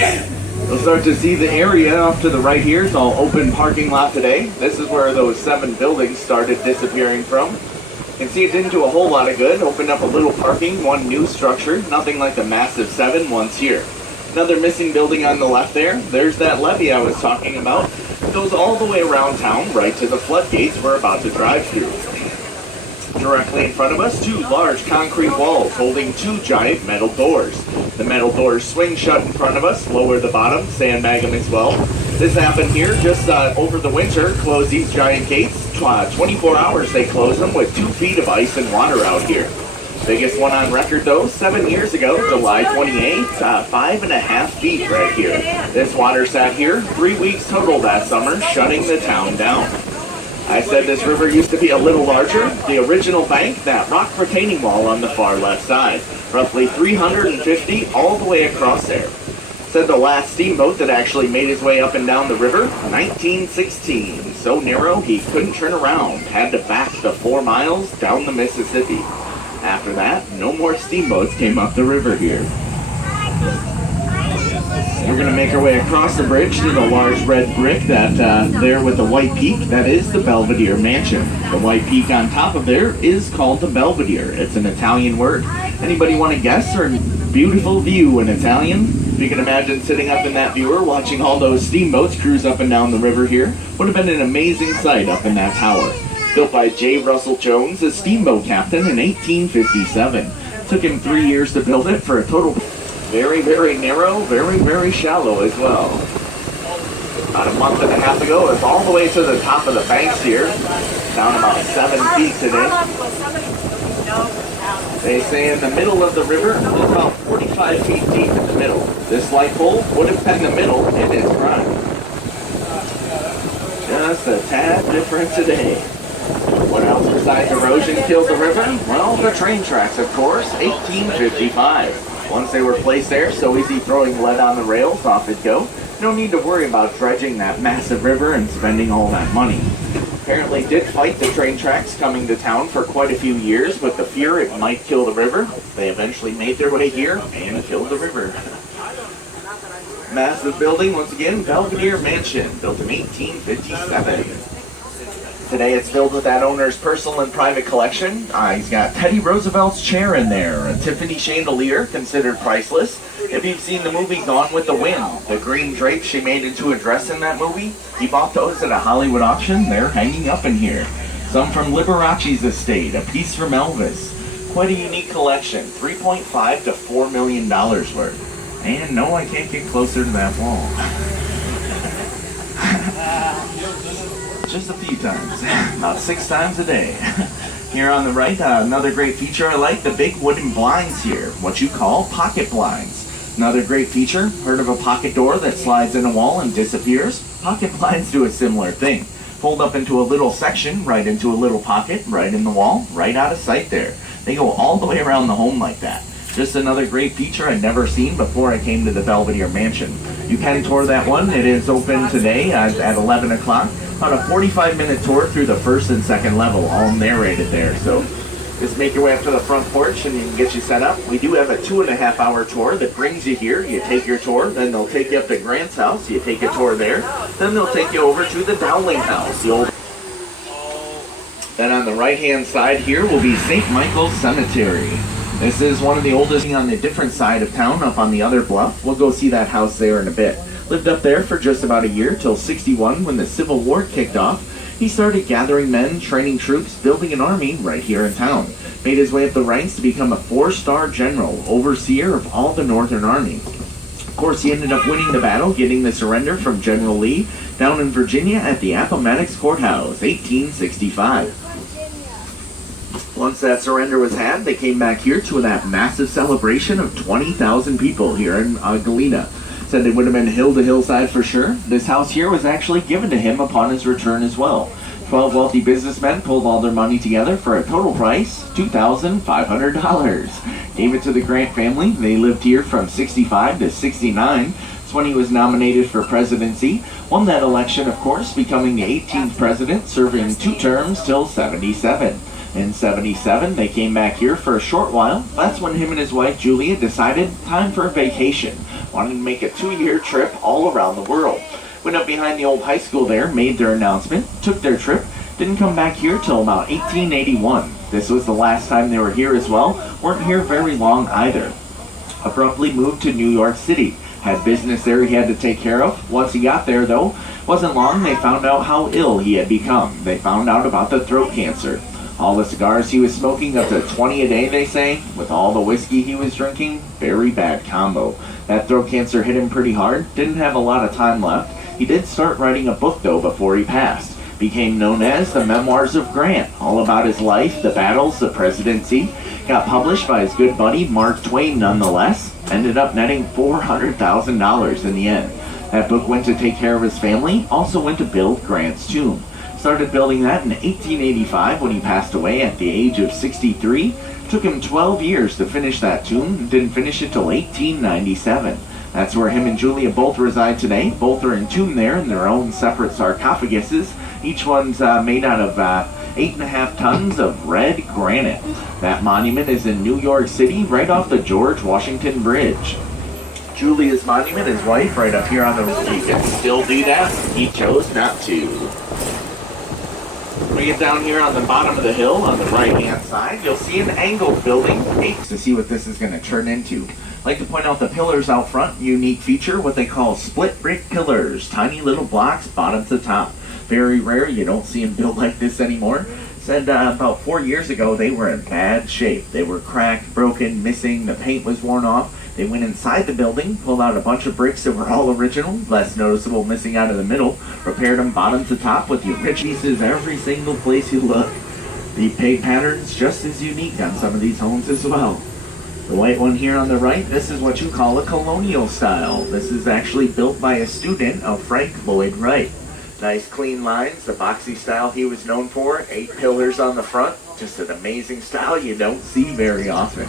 You'll start to see the area off to the right here. It's all open parking lot today. This is where those 7 buildings started disappearing from. You can see it didn't do a whole lot of good. Opened up a little parking, 1 new structure. Nothing like the massive 7 once here. Another missing building on the left there. There's that levee I was talking about. It goes all the way around town, right to the floodgates we're about to drive through. Directly in front of us, 2 large concrete walls holding 2 giant metal doors. The metal doors swing shut in front of us, lower the bottom, sandbag them as well. This happened here just over the winter. Close these giant gates. 24 hours they close them with 2 feet of ice and water out here. Biggest one on record though, 7 years ago, July 28th, 5.5 feet right here. This water sat here 3 weeks total that summer, shutting the town down. I said this river used to be a little larger. The original bank, that rock retaining wall on the far left side, roughly 350 all the way across there. Said the last steamboat that actually made his way up and down the river, 1916. So narrow he couldn't turn around, had to back the 4 miles down the Mississippi. After that, no more steamboats came up the river here. We're going to make our way across the bridge to the large red brick that there with the white peak. That is the Belvedere Mansion. The white peak on top of there is called the Belvedere. It's an Italian word. Anybody want to guess or beautiful view in Italian? If you can imagine sitting up in that viewer watching all those steamboats cruise up and down the river here. Would have been an amazing sight up in that tower. Built by J. Russell Jones, a steamboat captain in 1857. Took him 3 years to build it for a total very, very narrow, very, very shallow as well. About a month and a half ago, it was all the way to the top of the banks here. Down about 7 feet today. They say in the middle of the river, it's about 45 feet deep in the middle. This light pole would have been the middle in its prime. Just a tad different today. What else besides erosion killed the river? Well, the train tracks, of course, 1855. Once they were placed there, so easy throwing lead on the rails, off it go. No need to worry about dredging that massive river and spending all that money. Apparently did fight the train tracks coming to town for quite a few years with the fear it might kill the river. They eventually made their way here and killed the river. Massive building, once again, Belvedere Mansion, built in 1857. Today it's filled with that owner's personal and private collection. He's got Teddy Roosevelt's chair in there, a Tiffany chandelier, considered priceless. If you've seen the movie Gone with the Wind, the green drapes she made into a dress in that movie, he bought those at a Hollywood auction. They're hanging up in here. Some from Liberace's estate, a piece from Elvis. Quite a unique collection, $3.5 to $4 million worth. And no, I can't get closer to that wall. Just a few times, about 6 times a day. Here on the right, another great feature I like, the big wooden blinds here, what you call pocket blinds. Another great feature, heard of a pocket door that slides in a wall and disappears? Pocket blinds do a similar thing. Fold up into a little section, right into a little pocket, right in the wall, right out of sight there. They go all the way around the home like that. Just another great feature I'd never seen before I came to the Belvedere Mansion. You can tour that one. It is open today at 11 o'clock. About a 45-minute tour through the first and second level, all narrated there. So just make your way up to the front porch and you can get you set up. We do have a 2.5-hour tour that brings you here. You take your tour, then they'll take you up to Grant's house. You take a tour there. Then they'll take you over to the Dowling house. Then on the right-hand side here will be St. Michael's Cemetery. This is one of the oldest on the different side of town, up on the other bluff. We'll go see that house there in a bit. Lived up there for just about a year, till 61 when the Civil War kicked off. He started gathering men, training troops, building an army right here in town. Made his way up the ranks to become a 4-star general, overseer of all the Northern armies. Of course, he ended up winning the battle, getting the surrender from General Lee down in Virginia at the Appomattox Courthouse, 1865. Once that surrender was had, they came back here to that massive celebration of 20,000 people here in Galena. Said it would have been hill to hillside for sure. This house here was actually given to him upon his return as well. 12 wealthy businessmen pulled all their money together for a total price, $2,500. Gave it to the Grant family. They lived here from 65 to 69. That's when he was nominated for presidency. Won that election, of course, becoming the 18th president, serving 2 terms till 77. In 77, they came back here for a short while. That's when him and his wife, Julia, decided time for a vacation. wanted to make a 2-year trip all around the world. Went up behind the old high school there, made their announcement, took their trip, didn't come back here till about 1881. This was the last time they were here as well, weren't here very long either. Abruptly moved to New York City, had business there he had to take care of. Once he got there though, wasn't long they found out how ill he had become. They found out about the throat cancer. All the cigars he was smoking, up to 20 a day they say, with all the whiskey he was drinking, very bad combo. That throat cancer hit him pretty hard, didn't have a lot of time left. He did start writing a book though before he passed. Became known as the Memoirs of Grant, all about his life, the battles, the presidency. Got published by his good buddy Mark Twain nonetheless. Ended up netting $400,000 in the end. That book went to take care of his family, also went to build Grant's tomb. Started building that in 1885 when he passed away at the age of 63. Took him 12 years to finish that tomb and didn't finish it till 1897. That's where him and Julia both reside today. Both are entombed there in their own separate sarcophaguses. Each one's made out of 8.5 tons of red granite. That monument is in New York City, right off the George Washington Bridge. Julia's monument, his wife, right up here on the roof. You can still do that. He chose not to. When we get down here on the bottom of the hill on the right-hand side, you'll see an angled building. To see what this is going to turn into. I'd like to point out the pillars out front. Unique feature, what they call split brick pillars. Tiny little blocks, bottom to top. Very rare. You don't see them built like this anymore. Said about 4 years ago they were in bad shape. They were cracked, broken, missing. The paint was worn off. They went inside the building, pulled out a bunch of bricks that were all original, less noticeable missing out of the middle, repaired them bottom to top with the original pieces every single place you look. The paint pattern's just as unique on some of these homes as well. The white one here on the right, this is what you call a colonial style. This is actually built by a student of Frank Lloyd Wright. Nice clean lines, the boxy style he was known for, 8 pillars on the front, just an amazing style you don't see very often.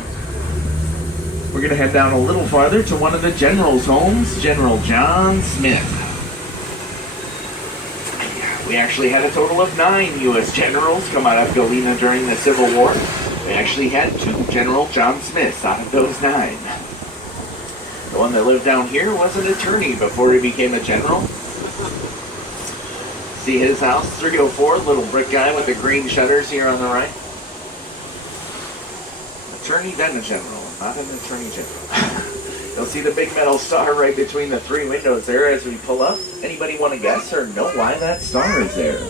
We're going to head down a little farther to one of the general's homes, General John Smith. We actually had a total of 9 U.S. generals come out of Galena during the Civil War. We actually had 2 General John Smiths out of those 9. The one that lived down here was an attorney before he became a general. See his house, 304, little brick guy with the green shutters here on the right. Attorney, then a general, not an attorney general. You'll see the big metal star right between the 3 windows there as we pull up. Anybody want to guess or know why that star is there?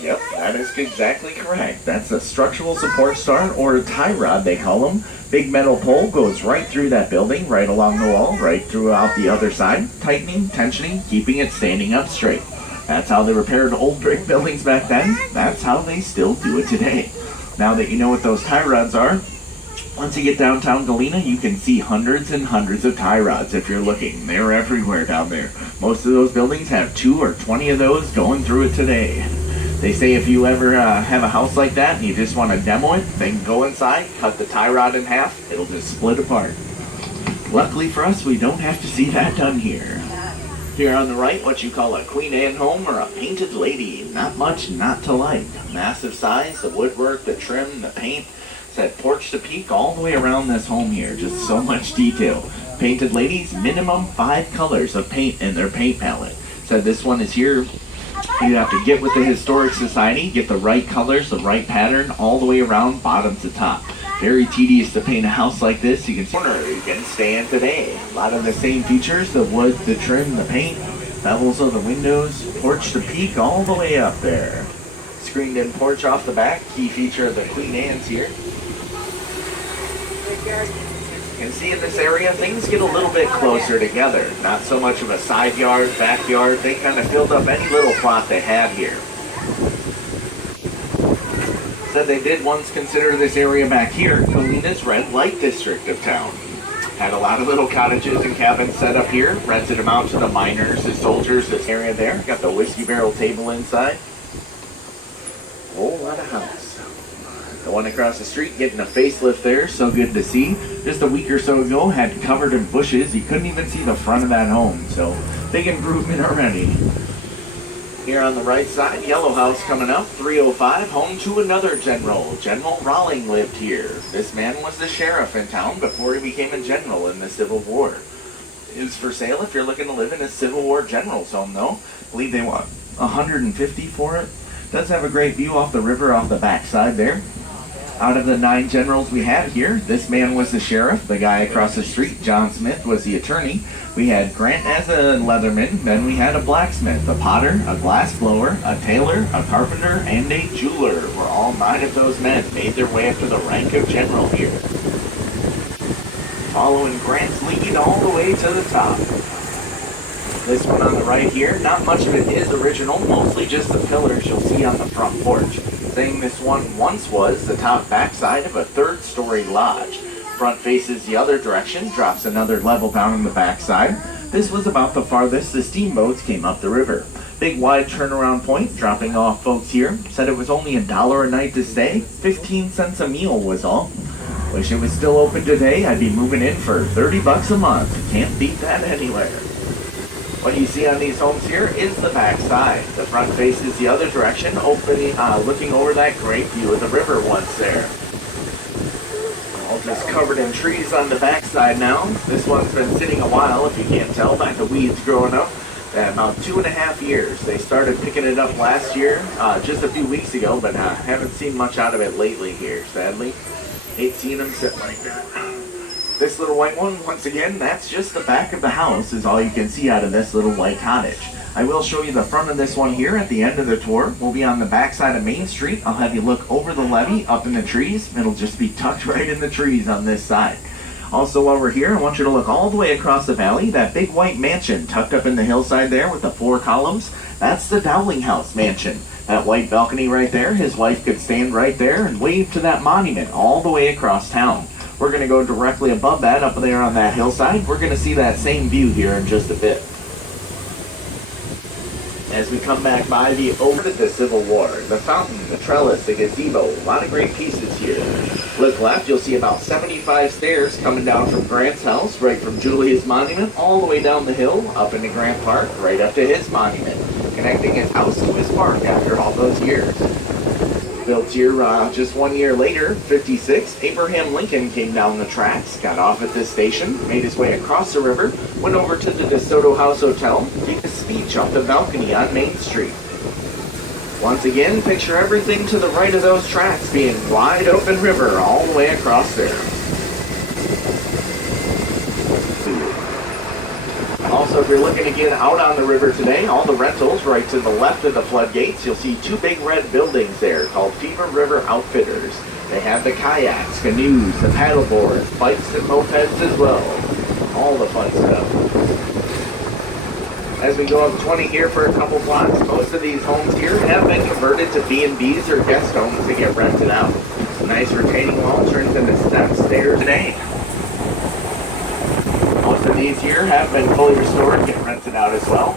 Yep, that is exactly correct. That's a structural support star, or a tie rod they call them. Big metal pole goes right through that building, right along the wall, right throughout the other side, tightening, tensioning, keeping it standing up straight. That's how they repaired old brick buildings back then. That's how they still do it today. Now that you know what those tie rods are, once you get downtown Galena, you can see hundreds and hundreds of tie rods if you're looking. They're everywhere down there. Most of those buildings have 2 or 20 of those going through it today. They say if you ever have a house like that and you just want to demo it, then go inside, cut the tie rod in half, it'll just split apart. Luckily for us, we don't have to see that done here. Here on the right, what you call a Queen Anne home or a painted lady. Not much not to like. Massive size, the woodwork, the trim, the paint. Said porch to peak all the way around this home here. Just so much detail. Painted ladies, minimum 5 colors of paint in their paint palette. Said this one is here. You have to get with the Historic Society, get the right colors, the right pattern, all the way around, bottom to top. Very tedious to paint a house like this. You can stay in today. A lot of the same features, the wood, the trim, the paint, bevels of the windows, porch to peak all the way up there. Screened in porch off the back, key feature of the Queen Anne's here. You can see in this area, things get a little bit closer together. Not so much of a side yard, backyard. They kind of filled up any little plot they had here. Said they did once consider this area back here Galena's red light district of town. Had a lot of little cottages and cabins set up here. Rented them out to the miners, the soldiers, this area there. Got the whiskey barrel table inside. Whole lot of house. The one across the street getting a facelift there, so good to see. Just a week or so ago, had covered in bushes. You couldn't even see the front of that home, so big improvement already. Here on the right side, Yellow House coming up, 305, home to another general. General Rawling lived here. This man was the sheriff in town before he became a general in the Civil War. Is for sale if you're looking to live in a Civil War general's home, though. I believe they want $150 for it. Does have a great view off the river off the backside there. Out of the 9 generals we have here, this man was the sheriff. The guy across the street, John Smith, was the attorney. We had Grant as a leatherman. Then we had a blacksmith, a potter, a glass blower, a tailor, a carpenter, and a jeweler. Where all 9 of those men made their way up to the rank of general here. Following Grant's lead all the way to the top. This one on the right here, not much of it is original, mostly just the pillars you'll see on the front porch. Saying this one once was the top backside of a 3rd-story lodge. Front faces the other direction, drops another level down on the backside. This was about the farthest the steamboats came up the river. Big wide turnaround point, dropping off folks here. Said it was only $1 a night to stay, 15 cents a meal was all. Wish it was still open today, I'd be moving in for $30 a month. Can't beat that anywhere. What you see on these homes here is the back side. The front faces the other direction, opening, looking over that great view of the river once there. All just covered in trees on the back side now. This one's been sitting a while, if you can't tell, by the weeds growing up. About 2.5 years. They started picking it up last year, just a few weeks ago, but haven't seen much out of it lately here, sadly. Hate seeing them sit like that. This little white one, once again, that's just the back of the house is all you can see out of this little white cottage. I will show you the front of this one here at the end of the tour. We'll be on the back side of Main Street. I'll have you look over the levee, up in the trees. It'll just be tucked right in the trees on this side. Also, while we're here, I want you to look all the way across the valley. That big white mansion tucked up in the hillside there with the 4 columns, that's the Dowling House mansion. That white balcony right there, his wife could stand right there and wave to that monument all the way across town. We're going to go directly above that, up there on that hillside. We're going to see that same view here in just a bit. As we come back by over the Civil War, the fountain, the trellis, the gazebo, a lot of great pieces here. Look left, you'll see about 75 stairs coming down from Grant's house, right from Julia's monument, all the way down the hill, up into Grant Park, right up to his monument, connecting his house to his park after all those years. Built here just 1 year later, 56, Abraham Lincoln came down the tracks, got off at this station, made his way across the river, went over to the DeSoto House Hotel, gave a speech off the balcony on Main Street. Once again, picture everything to the right of those tracks being wide open river all the way across there. Also, if you're looking to get out on the river today, all the rentals right to the left of the floodgates, you'll see 2 big red buildings there called Fever River Outfitters. They have the kayaks, canoes, the paddle boards, bikes, and mopeds as well. All the fun stuff. As we go up 20 here for a couple blocks, most of these homes here have been converted to B&Bs or guest homes to get rented out. Nice retaining wall turns into steps stairs today. Most of these here have been fully restored, get rented out as well.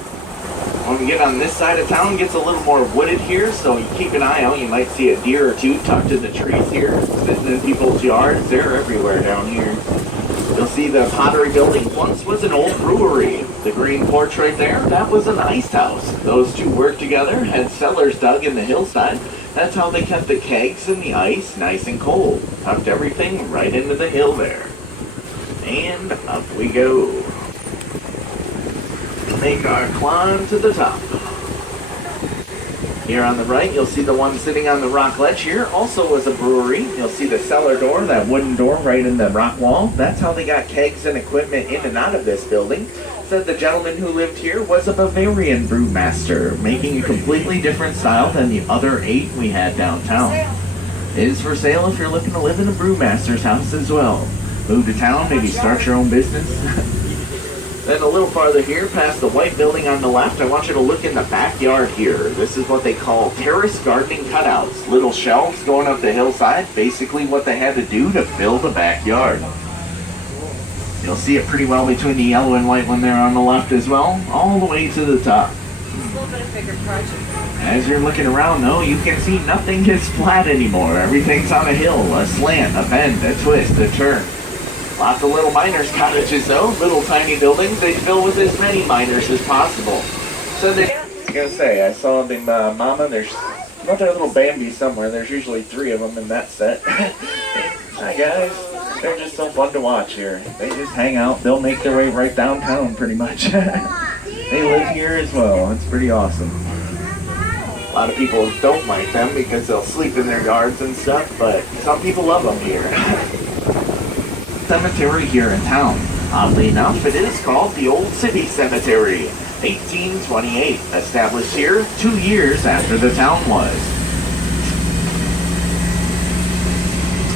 When we get on this side of town, it gets a little more wooded here, so you keep an eye out. You might see a deer or 2 tucked in the trees here, sitting in people's yards. They're everywhere down here. You'll see the Pottery Building once was an old brewery. The green porch right there, that was an ice house. Those 2 worked together, had cellars dug in the hillside. That's how they kept the kegs and the ice nice and cold. Tucked everything right into the hill there. And up we go. Make our climb to the top. Here on the right, you'll see the one sitting on the rock ledge here. Also was a brewery. You'll see the cellar door, that wooden door right in the rock wall. That's how they got kegs and equipment in and out of this building. Said the gentleman who lived here was a Bavarian brewmaster, making a completely different style than the other 8 we had downtown. It is for sale if you're looking to live in a brewmaster's house as well. Move to town, maybe start your own business. Then a little farther here, past the white building on the left, I want you to look in the backyard here. This is what they call terrace gardening cutouts. Little shelves going up the hillside, basically what they had to do to fill the backyard. You'll see it pretty well between the yellow and white one there on the left as well, all the way to the top. It's a little bit bigger project. As you're looking around though, you can see nothing is flat anymore. Everything's on a hill, a slant, a bend, a twist, a turn. Lots of little miners' cottages though, little tiny buildings. They fill with as many miners as possible. So they I gotta say, I saw the mama. There's another little Bambi somewhere. There's usually 3 of them in that set. Hi guys. They're just so fun to watch here. They just hang out. They'll make their way right downtown pretty much. They live here as well. It's pretty awesome. A lot of people don't like them because they'll sleep in their yards and stuff, but some people love them here. Cemetery here in town. Oddly enough, it is called the Old City Cemetery. 1828, established here 2 years after the town was.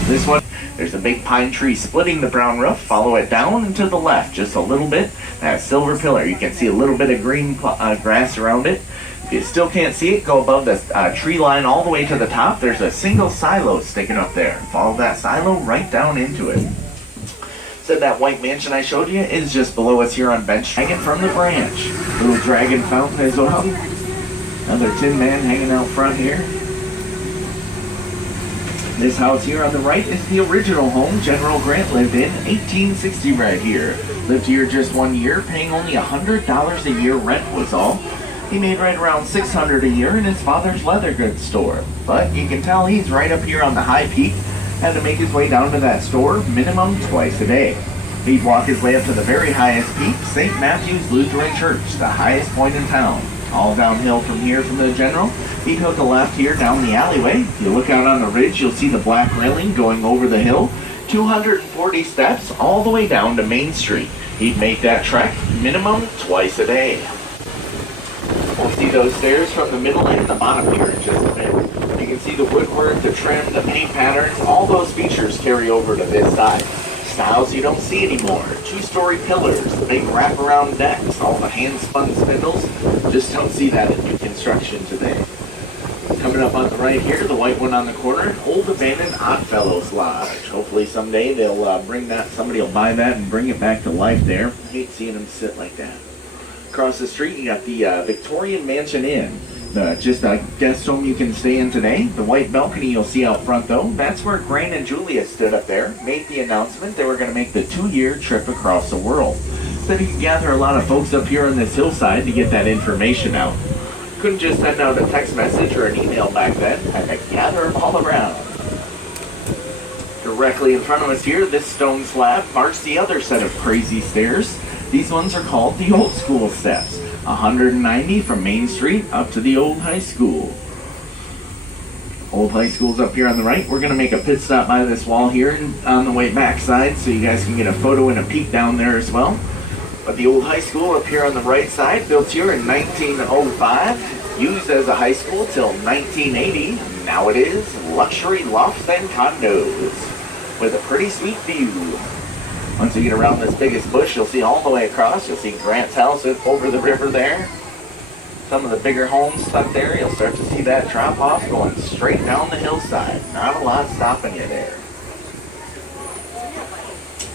This one, there's a big pine tree splitting the brown roof. Follow it down and to the left just a little bit. That silver pillar, you can see a little bit of green grass around it. If you still can't see it, go above the tree line all the way to the top. There's a single silo sticking up there. Follow that silo right down into it. Said that white mansion I showed you is just below us here on Bench. Hanging from the branch. Little dragon fountain as well. Another Tin Man hanging out front here. This house here on the right is the original home General Grant lived in, 1860 right here. Lived here just 1 year, paying only $100 a year rent was all. He made right around $600 a year in his father's leather goods store. But you can tell he's right up here on the high peak. Had to make his way down to that store minimum twice a day. He'd walk his way up to the very highest peak, St. Matthew's Lutheran Church, the highest point in town. All downhill from here from the General. He'd hook a left here down the alleyway. If you look out on the ridge, you'll see the black railing going over the hill. 240 steps all the way down to Main Street. He'd make that trek minimum twice a day. We'll see those stairs from the middle and the bottom here in just a bit. You can see the woodwork, the trim, the paint patterns, all those features carry over to this side. Styles you don't see anymore. 2-story pillars, the big wraparound decks, all the hand-spun spindles. Just don't see that in new construction today. Coming up on the right here, the white one on the corner, old abandoned Oddfellows Lodge. Hopefully someday they'll bring that, somebody will buy that and bring it back to life there. I hate seeing them sit like that. Across the street, you got the Victorian Mansion Inn. Just a guest home you can stay in today. The white balcony you'll see out front, though, that's where Grant and Julia stood up there, made the announcement they were going to make the 2-year trip across the world. Said he could gather a lot of folks up here on this hillside to get that information out. Couldn't just send out a text message or an email back then. Had to gather them all around. Directly in front of us here, this stone slab marks the other set of crazy stairs. These ones are called the Old School Steps. 190 from Main Street up to the Old High School. Old High School's up here on the right. We're going to make a pit stop by this wall here on the way back side so you guys can get a photo and a peek down there as well. But the Old High School up here on the right side, built here in 1905, used as a high school till 1980. Now it is luxury lofts and condos with a pretty sweet view. Once you get around this biggest bush, you'll see all the way across. You'll see Grant's house over the river there. Some of the bigger homes stuck there. You'll start to see that drop off going straight down the hillside. Not a lot stopping you there.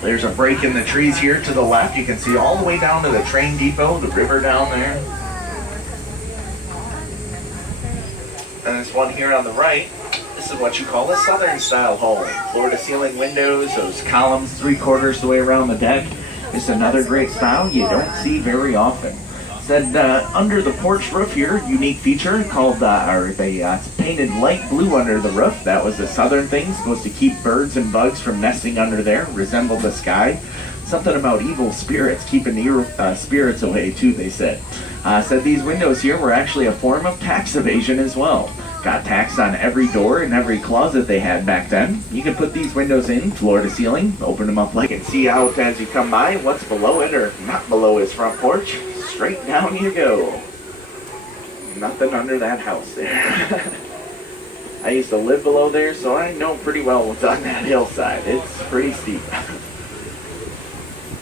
There's a break in the trees here to the left. You can see all the way down to the train depot, the river down there. And this one here on the right, this is what you call a southern style home. Floor to ceiling windows, those columns 3/4 the way around the deck. It's another great style you don't see very often. Said under the porch roof here, unique feature called, they painted light blue under the roof. That was a southern thing, supposed to keep birds and bugs from nesting under there, resembled the sky. Something about evil spirits, keeping the spirits away too, they said. Said these windows here were actually a form of tax evasion as well. Got taxed on every door and every closet they had back then. You can put these windows in, floor to ceiling, open them up like you can see out as you come by what's below it or not below his front porch. Straight down you go. Nothing under that house there. I used to live below there, so I know pretty well what's on that hillside. It's pretty steep.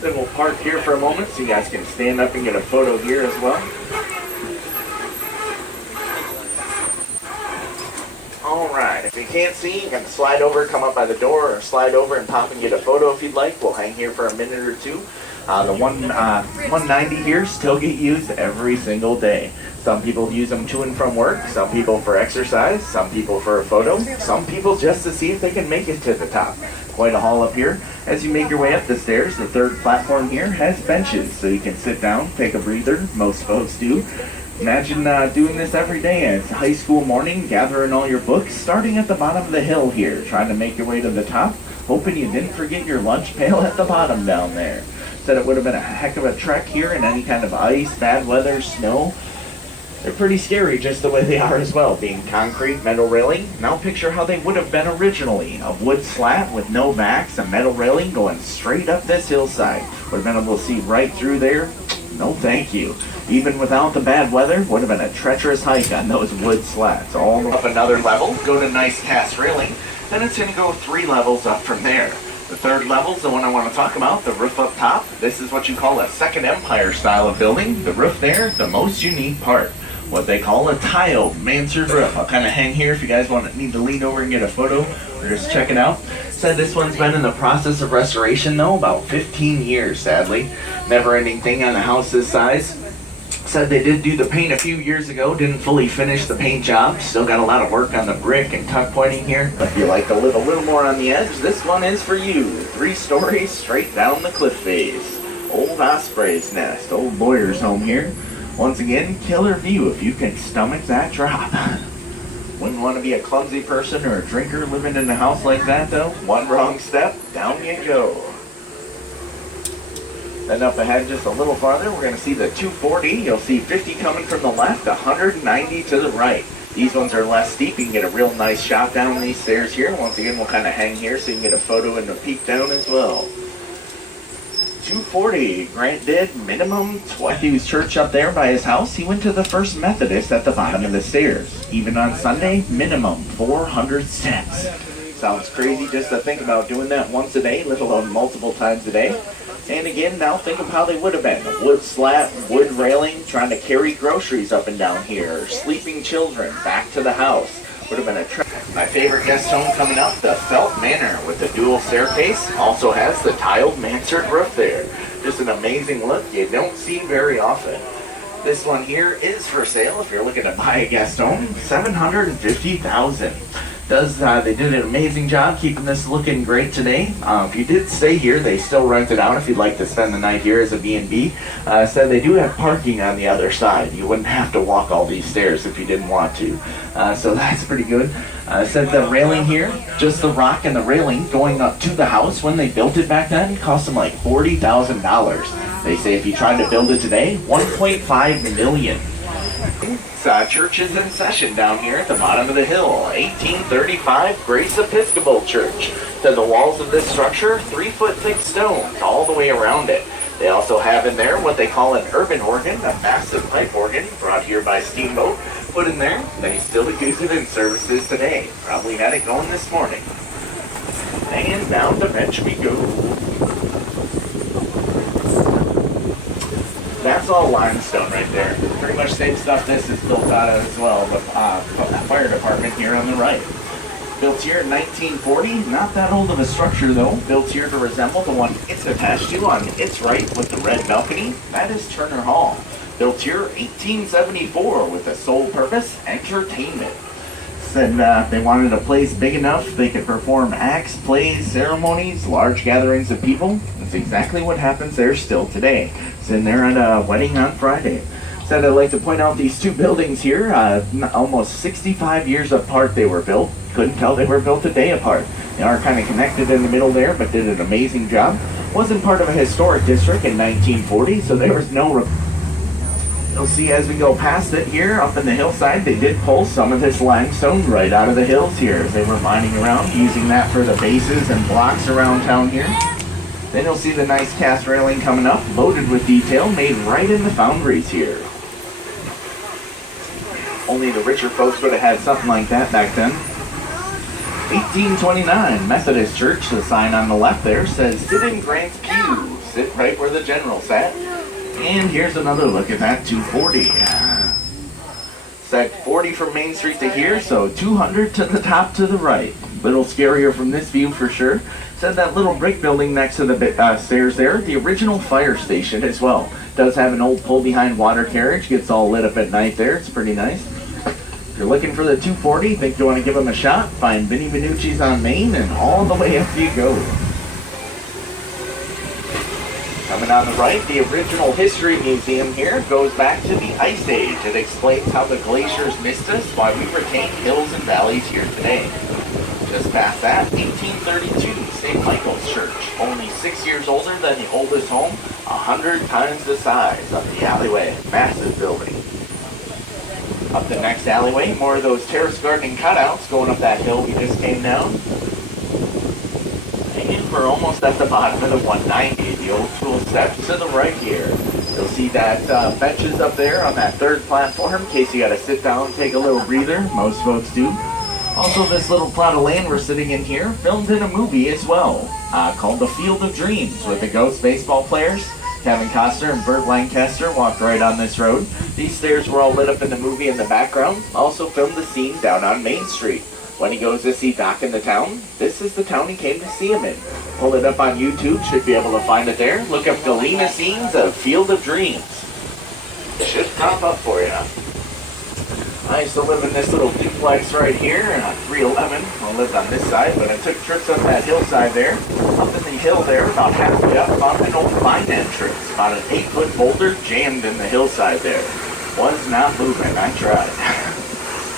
Then we'll park here for a moment so you guys can stand up and get a photo here as well. Alright, if you can't see, you can slide over, come up by the door, or slide over and pop and get a photo if you'd like. We'll hang here for a minute or two. The 190 here still get used every single day. Some people use them to and from work, some people for exercise, some people for a photo, some people just to see if they can make it to the top. Quite a haul up here. As you make your way up the stairs, the third platform here has benches, so you can sit down, take a breather. Most folks do. Imagine doing this every day. It's high school morning, gathering all your books, starting at the bottom of the hill here, trying to make your way to the top, hoping you didn't forget your lunch pail at the bottom down there. Said it would have been a heck of a trek here in any kind of ice, bad weather, snow. They're pretty scary just the way they are as well, being concrete, metal railing. Now picture how they would have been originally. A wood slat with no backs, a metal railing going straight up this hillside. Would have been able to see right through there. No thank you. Even without the bad weather, would have been a treacherous hike on those wood slats. All up another level, go to nice cast railing, then it's going to go 3 levels up from there. The third level is the one I want to talk about, the roof up top. This is what you call a Second Empire style of building. The roof there, the most unique part. What they call a tiled mansard roof. I'll kind of hang here if you guys need to lean over and get a photo or just check it out. Said this one's been in the process of restoration though, about 15 years sadly. Never ending thing on a house this size. Said they did do the paint a few years ago, didn't fully finish the paint job. Still got a lot of work on the brick and tuck pointing here. But if you like to live a little more on the edge, this one is for you. 3 stories straight down the cliff face. Old Osprey's Nest, old lawyer's home here. Once again, killer view if you can stomach that drop. Wouldn't want to be a clumsy person or a drinker living in a house like that though. One wrong step, down you go. Then up ahead just a little farther, we're going to see the 240. You'll see 50 coming from the left, 190 to the right. These ones are less steep. You can get a real nice shot down these stairs here. Once again, we'll kind of hang here so you can get a photo and a peek down as well. 240, Grant did minimum twice. He was church up there by his house. He went to the First Methodist at the bottom of the stairs. Even on Sunday, minimum 400 steps. Sounds crazy just to think about doing that once a day, let alone multiple times a day. And again, now think of how they would have been. A wood slat, wood railing, trying to carry groceries up and down here, sleeping children back to the house. Would have been a trek. My favorite guest home coming up, the Felt Manor with the dual staircase. Also has the tiled mansard roof there. Just an amazing look you don't see very often. This one here is for sale if you're looking to buy a guest home. $750,000. They did an amazing job keeping this looking great today. If you did stay here, they still rent it out if you'd like to spend the night here as a B&B. Said they do have parking on the other side. You wouldn't have to walk all these stairs if you didn't want to. So that's pretty good. Said the railing here, just the rock and the railing going up to the house when they built it back then, cost them like $40,000. They say if you tried to build it today, $1.5 million. Church is in session down here at the bottom of the hill. 1835 Grace Episcopal Church. To the walls of this structure, 3-foot thick stones all the way around it. They also have in there what they call an urban organ, a massive pipe organ brought here by steamboat. Put in there, they still use it in services today. Probably had it going this morning. And down the bench we go. That's all limestone right there. Pretty much same stuff this is built out of as well. The fire department here on the right. Built here in 1940. Not that old of a structure though. Built here to resemble the one it's attached to on its right with the red balcony. That is Turner Hall. Built here 1874 with the sole purpose, entertainment. Said they wanted a place big enough they could perform acts, plays, ceremonies, large gatherings of people. That's exactly what happens there still today. Sitting there at a wedding on Friday. Said I'd like to point out these 2 buildings here, almost 65 years apart they were built. Couldn't tell they were built a day apart. They are kind of connected in the middle there, but did an amazing job. Wasn't part of a historic district in 1940, so there was no... You'll see as we go past it here, up in the hillside, they did pull some of this limestone right out of the hills here as they were mining around, using that for the bases and blocks around town here. Then you'll see the nice cast railing coming up, loaded with detail, made right in the foundries here. Only the richer folks would have had something like that back then. 1829, Methodist Church, the sign on the left there says, "Sit in Grant's pew." Sit right where the general sat. And here's another look at that 240. Said 40 from Main Street to here, so 200 to the top to the right. Little scarier from this view for sure. Said that little brick building next to the stairs there, the original fire station as well. Does have an old pull-behind water carriage, gets all lit up at night there, it's pretty nice. If you're looking for the 240, think you want to give them a shot, find Vinnie Benucci's on Main, and all the way up you go. Coming Coming on the right, the original history museum here goes back to the Ice Age. It explains how the glaciers missed us, why we retain hills and valleys here today. Just past that, 1832, St. Michael's Church, only 6 years older than the oldest home, 100 times the size of the alleyway. Massive building. Up the next alleyway, more of those terrace gardening cutouts going up that hill we just came down. And we're almost at the bottom of the 190, the old school steps to the right here. You'll see that benches up there on that third platform in case you gotta sit down, take a little breather. Most folks do. Also, this little plot of land we're sitting in here, filmed in a movie as well, called The Field of Dreams, with the Ghost baseball players. Kevin Costner and Burt Lancaster walked right on this road. These stairs were all lit up in the movie in the background. Also filmed the scene down on Main Street. When he goes to see Doc in the town, this is the town he came to see him in. Pull it up on YouTube, should be able to find it there. Look up Galena scenes of Field of Dreams. It should pop up for you. I used to live in this little duplex right here, 311. I lived on this side, but I took trips up that hillside there. Up in the hill there, about halfway up, found an old mine entrance. About an 8-foot boulder jammed in the hillside there. Was not moving, I tried.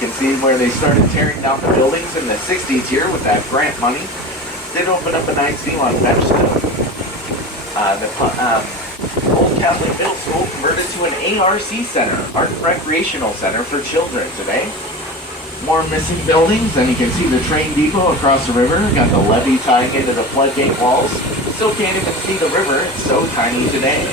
You can see where they started tearing down the buildings in the 60s here with that grant money. Did open up a nice view on bench the Old Catholic Middle School converted to an ARC Center, Art and Recreational Center for Children today. More missing buildings, and you can see the train depot across the river. Got the levee tying into the floodgate walls. Still can't even see the river, it's so tiny today.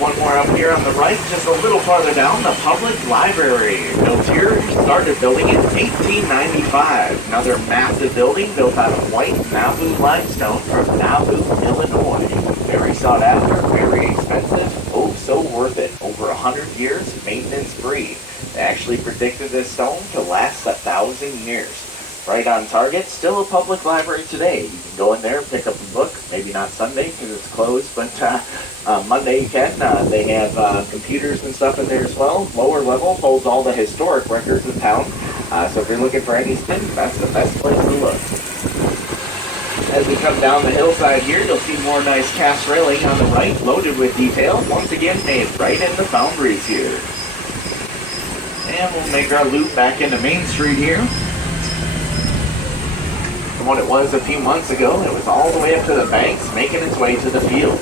One more up here on the right, just a little farther down, the public library. Built here, started building in 1895. Another massive building built out of white Nauvoo limestone from Nauvoo, Illinois. Very sought after, very expensive, oh so worth it. Over 100 years, maintenance free. They actually predicted this stone to last 1,000 years. Right on target, still a public library today. You can go in there, pick up a book, maybe not Sunday because it's closed, but Monday you can. They have computers and stuff in there as well. Lower level holds all the historic records in town. So if you're looking for anything, that's the best place to look. As we come down the hillside here, you'll see more nice cast railing on the right, loaded with detail. Once again, made right in the foundries here. And we'll make our loop back into Main Street here. From what it was a few months ago, it was all the way up to the banks, making its way to the field.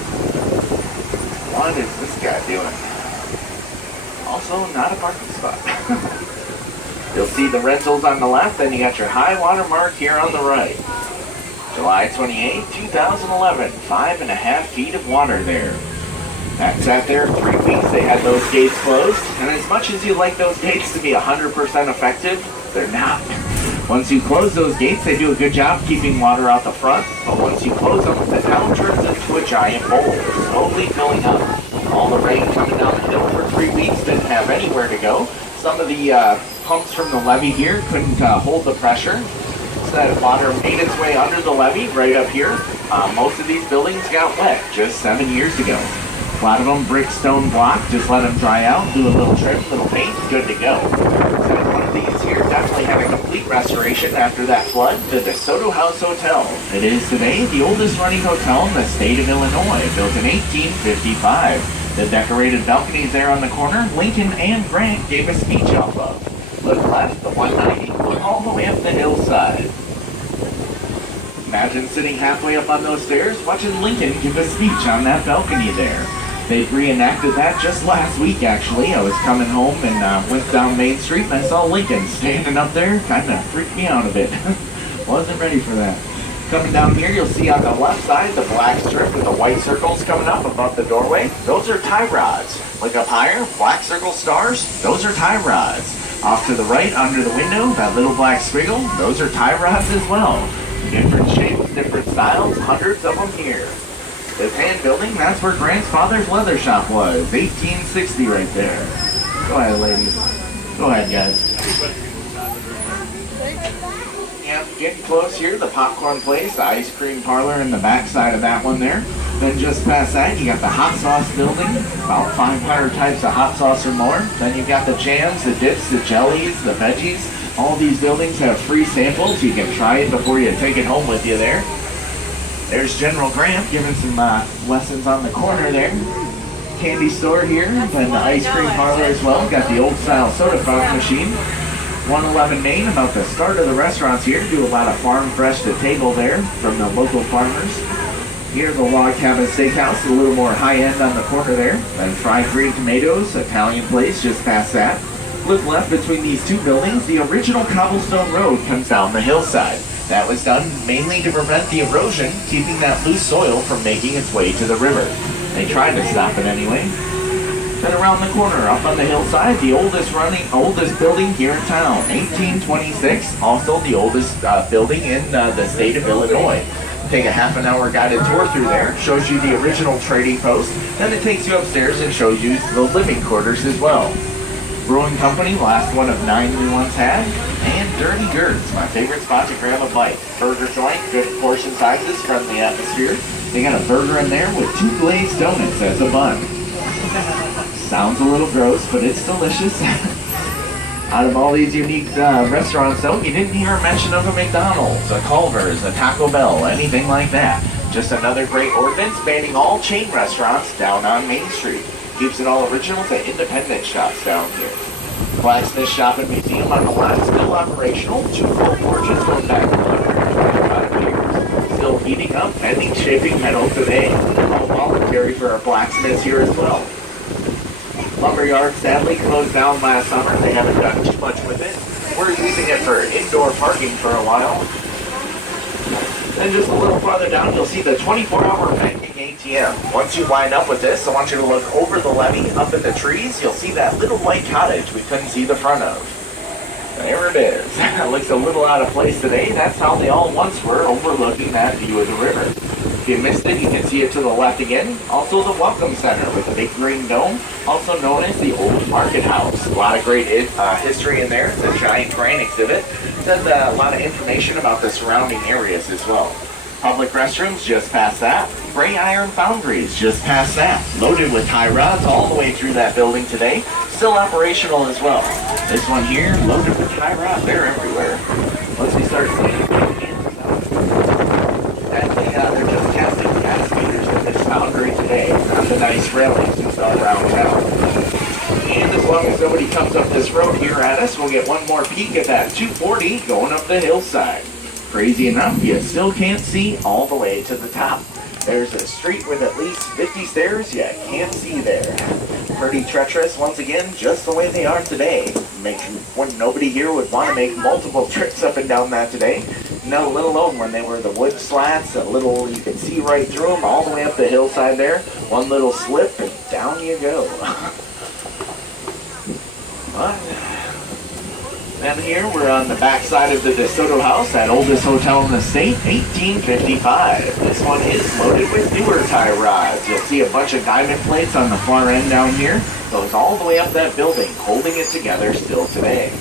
What is this guy doing? Also, not a parking spot. You'll see the rentals on the left, then you got your high water mark here on the right. July 28, 2011, 5.5 feet of water there. That sat there 3 weeks, they had those gates closed, and as much as you like those gates to be 100% effective, they're not. Once you close those gates, they do a good job keeping water out the front, but once you close them, the town turns into a giant bowl, slowly filling up. All the rain coming down the hill for 3 weeks didn't have anywhere to go. Some of the pumps from the levee here couldn't hold the pressure, so that water made its way under the levee right up here. Most of these buildings got wet just 7 years ago. A lot of them brick, stone, block, just let them dry out, do a little trim, little paint, good to go. So one of these here definitely had a complete restoration after that flood, the DeSoto House Hotel. It is today the oldest running hotel in the state of Illinois, built in 1855. The decorated balconies there on the corner, Lincoln and Grant gave a speech off of. Look left, the 190, look all the way up the hillside. Imagine sitting halfway up on those stairs, watching Lincoln give a speech on that balcony there. They reenacted that just last week, actually. I was coming home and went down Main Street and I saw Lincoln standing up there. Kind of freaked me out a bit. Wasn't ready for that. Coming down here, you'll see on the left side the black strip with the white circles coming up above the doorway. Those are tie rods. Look up higher, black circle stars. Those are tie rods. Off to the right, under the window, that little black squiggle. Those are tie rods as well. Different shapes, different styles, hundreds of them here. The tan building, that's where Grant's father's leather shop was. 1860 right there. Go ahead, ladies. Go ahead, guys. Yep, getting close here. The popcorn place, the ice cream parlor in the back side of that one there. Then just past that, you got the hot sauce building. About 500 types of hot sauce or more. Then you got the jams, the dips, the jellies, the veggies. All these buildings have free samples. You can try it before you take it home with you there. There's General Grant giving some lessons on the corner there. Candy store here, and the ice cream parlor as well. Got the old style soda fountain machine. 111 Main, about the start of the restaurants here. Do a lot of farm fresh to table there from the local farmers. Here the Log Cabin Steakhouse, a little more high end on the corner there. Then Fried Green Tomatoes, Italian place just past that. Look left between these two buildings, the original cobblestone road comes down the hillside. That was done mainly to prevent the erosion, keeping that loose soil from making its way to the river. They tried to stop it anyway. Then around the corner, up on the hillside, the oldest building here in town, 1826. Also the oldest building in the state of Illinois. Take a half an hour guided tour through there. Shows you the original trading post. Then it takes you upstairs and shows you the living quarters as well. Brewing Company, last one of 9 we once had. And Dirty Gerds, my favorite spot to grab a bite. Burger joint, good portion sizes, friendly atmosphere. They got a burger in there with 2 glazed donuts as a bun. Sounds a little gross, but it's delicious. Out of all these unique restaurants, though, you didn't hear a mention of a McDonald's, a Culver's, a Taco Bell, anything like that. Just another great ordinance banning all chain restaurants down on Main Street. Keeps it all original to independent shops down here. Blacksmith Shop and Museum on the left, still operational. 2 full porches going back to 125 years. Still heating up, pending shaping metal today. All voluntary for our blacksmiths here as well. Lumberyard sadly closed down last summer. They haven't done too much with it. We're using it for indoor parking for a while. Then just a little farther down, you'll see the 24-hour banking ATM. Once you line up with this, I want you to look over the levee, up at the trees. You'll see that little white cottage we couldn't see the front of. There it is. It looks a little out of place today. That's how they all once were, overlooking that view of the river. If you missed it, you can see it to the left again. Also the Welcome Center with the big green dome, also known as the Old Market House. A lot of great history in there. It's a giant grain exhibit. It has a lot of information about the surrounding areas as well. Public restrooms just past that. Gray iron foundries just past that. Loaded with tie rods all the way through that building today. Still operational as well. This one here, loaded with tie rods. They're everywhere. Once we start seeing they're just casting gas meters in this foundry today on the nice railings you saw around town. And as long as nobody comes up this road here at us, we'll get one more peek at that 240 going up the hillside. Crazy enough, you still can't see all the way to the top. There's a street with at least 50 stairs you can't see there. Pretty treacherous once again, just the way they are today. When nobody here would want to make multiple trips up and down that today. No, let alone when they were the wood slats, a little, you can see right through them all the way up the hillside there. One little slip and down you go. And here we're on the back side of the DeSoto House, that oldest hotel in the state, 1855. This one is loaded with newer tie rods. You'll see a bunch of diamond plates on the far end down here. Goes all the way up that building, holding it together still today.